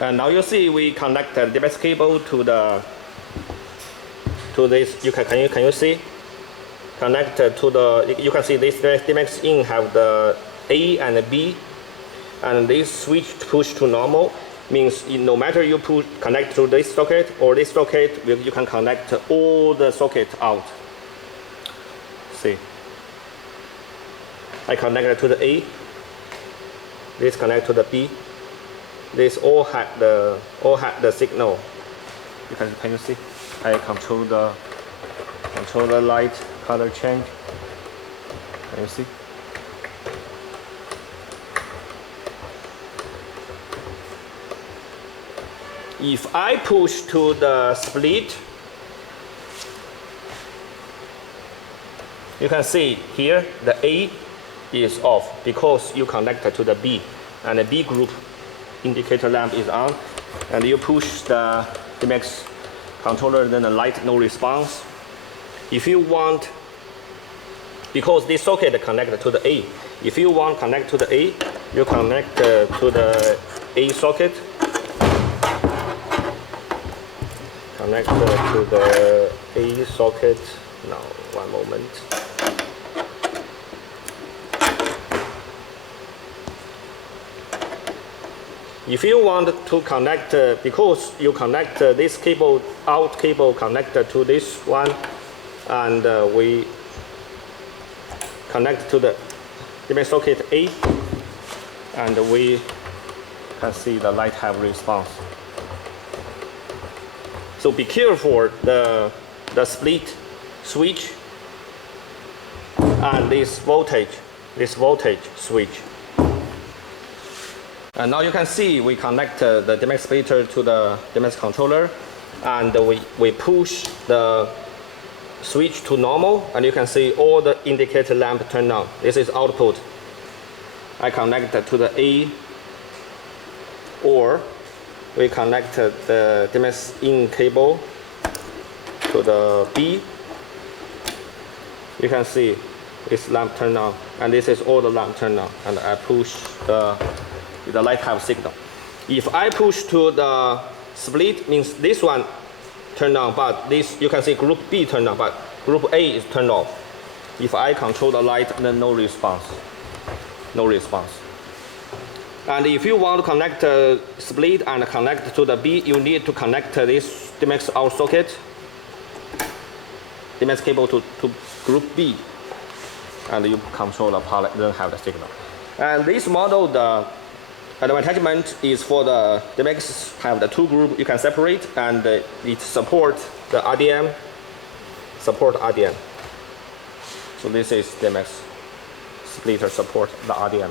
And now you see we connect the DMX cable to this. Can you see? Connected to the, you can see this DMX in have the A and the B, and this switch push to normal means no matter you connect to this socket or this socket, you can connect all the socket out. See, I connected to the A, this connect to the B, this all had the signal. Can you see? I control the light color change. Can you see? If I push to the split, you can see here the A is off because you connected to the B, and the B group indicator lamp is on, and you push the DMX controller, then the light no response. If you want, because this socket connected to the A, if you want connect to the A, you connect to the A socket, connect to the A socket. Now, one moment. If you want to connect, because you connect this cable, out cable connected to this one, and we connect to the DMX socket A, and we can see the light have response. So be careful the split switch and this voltage switch. And now you can see we connect the DMX splitter to the DMX controller, and we push the switch to normal, and you can see all the indicator lamp turn on. This is output. I connect to the A, or we connect the DMX in cable to the B. You can see this lamp turn on, and this is all the lamp turn on, and I push the light have signal. If I push to the split, means this one turned on, but this, you can see group B turned on, but group A is turned off. If I control the light, then no response. No response. And if you want to connect split and connect to the B, you need to connect this DMX out socket, DMX cable to group B, and you control the power, then have the signal. And this model, the advertisement is for the DMX have the two group you can separate, and it support the RDM, support RDM. So this is DMX splitter support the RDM.